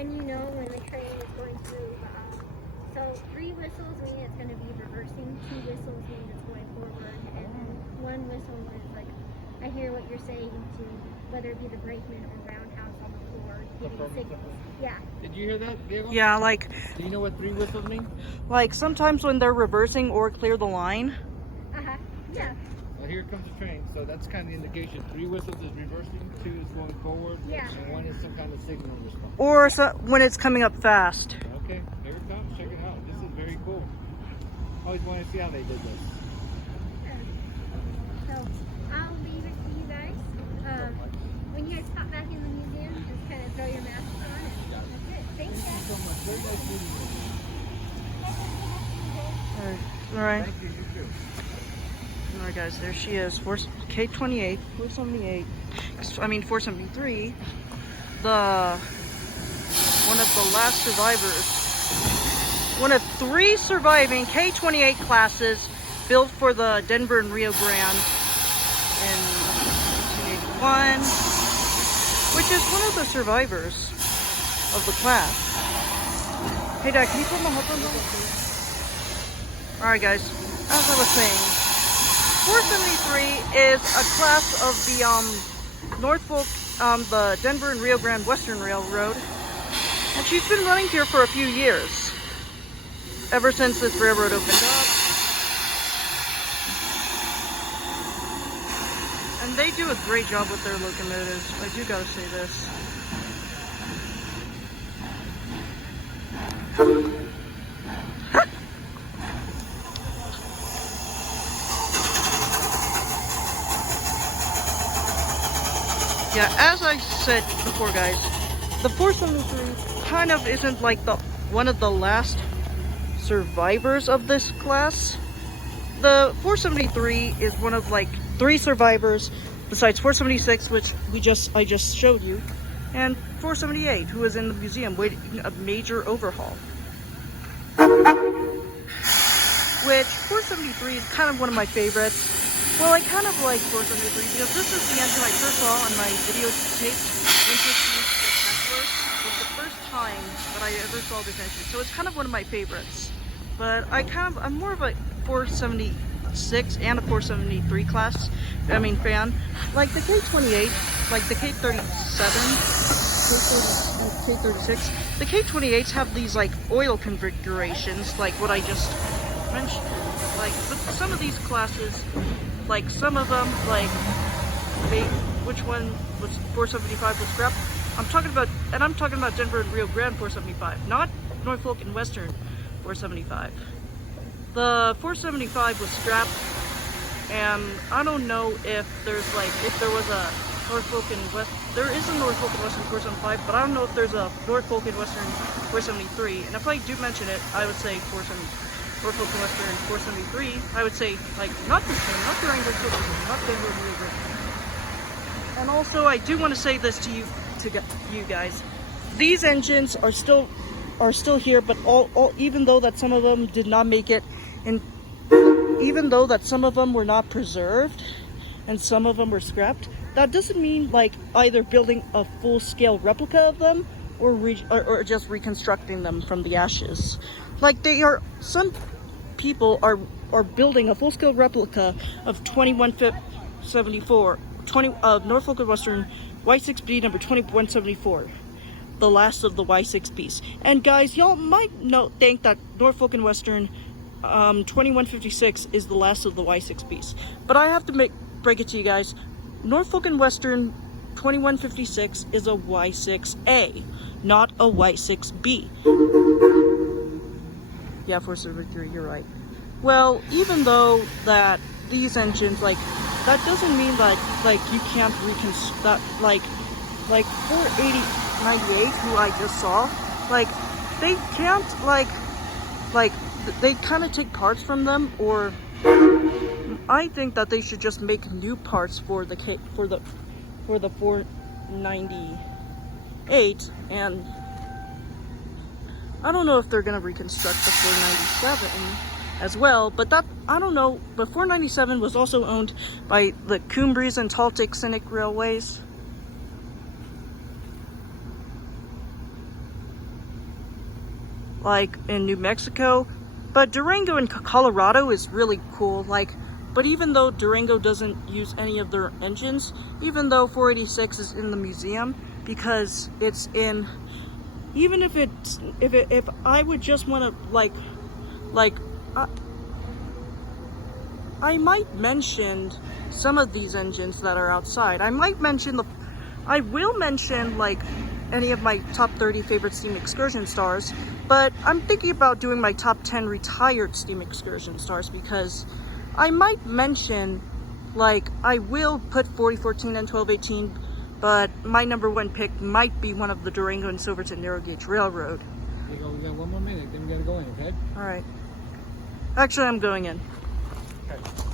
when you know when the train is going to move. So 3 whistles mean it's going to be reversing, 2 whistles mean it's going forward, and then 1 whistle is like, I hear what you're saying to whether it be the brakeman or roundhouse on the floor giving signals. Yeah. Did you hear that, Diego? Yeah, like... Do you know what 3 whistles mean? Like sometimes when they're reversing or clear the line. Uh-huh. Yeah. Well, here comes the train, so that's kind of the indication. 3 whistles is reversing, 2 is going forward, Yeah. and 1 is some kind of signal response. Or so, when it's coming up fast. Okay, here it comes. Check it out. This is very cool. Always wanted to see how they did this. So I'll leave it to you guys. When you guys pop back in the museum, just kind of throw your masks on and that's it. Thanks, guys. So much. Very nice meeting you. All right. Thank you. You too. All right, guys. There she is. K28, 478. I mean 473. One of the last survivors. One of 3 surviving K28 classes built for the Denver and Rio Grande in 1981, which is one of the survivors of the class. Hey, Dad, can you put my headphones on? Alright, guys, as I was saying, 473 is a class of the Norfolk, the Denver and Rio Grande Western Railroad, and she's been running here for a few years, ever since this railroad opened up. And they do a great job with their locomotives. I do gotta say this. Yeah, as I said before, guys, the 473 kind of isn't like one of the last survivors of this class. The 473 is one of like 3 survivors besides 476, which I just showed you, and 478, who is in the museum waiting a major overhaul. Which 473 is kind of one of my favorites. Well, I kind of like 473 because this is the engine I first saw on my videotape. Was the first time that I ever saw this engine, so it's kind of one of my favorites. But I'm more of a 476 and a 473 class, fan. Like the K28, like the K37, K36, the K28s have these like oil configurations, like what I just mentioned. Like, but some of these classes, like some of them, like, which one was 475 was scrapped? I'm talking about Denver and Rio Grande 475, not Norfolk and Western 475. The 475 was scrapped, and I don't know if there was a Norfolk and West. There is a Norfolk and Western 475, but I don't know if there's a Norfolk and Western 473. And if I do mention it, I would say 470. Norfolk and Western 473. I would say not this one, not the Wrangler, not Denver and Rio Grande. And also, I do want to say this to you guys. These engines are still here, but even though that some of them did not make it, and even though that some of them were not preserved and some of them were scrapped, that doesn't mean like either building a full-scale replica of them or just reconstructing them from the ashes. Like some people are building a full-scale replica of 2174 Norfolk and Western Y6B number 2174, the last of the Y6Bs. And guys, y'all might think that Norfolk and Western 2156 is the last of the Y6Bs, but I have to break it to you guys. Norfolk and Western 2156 is a Y6A, not a Y6B. Yeah, 473, you're right. Well, even though that these engines, that doesn't mean that, you can't reconstruct that, like 48098, who I just saw, they can't, they kind of take parts from them, or I think that they should just make new parts for the 498, and I don't know if they're gonna reconstruct the 497 as well, but that, I don't know. But 497 was also owned by the Cumbres and Taltic Scenic Railways. like in New Mexico. But Durango and Colorado is really cool. Like, but even though Durango doesn't use any of their engines, even though 486 is in the museum, because it's in, even if it's, if I would just want to I might mention some of these engines that are outside. I will mention like any of my top 30 favorite steam excursion stars, but I'm thinking about doing my top 10 retired steam excursion stars, because I might mention, like, I will put 4014 and 1218, but my number one pick might be one of the Durango and Silverton narrow gauge railroad. There you go. We got 1 more minute, then we gotta go in, okay? All right. Actually, I'm going in. Okay.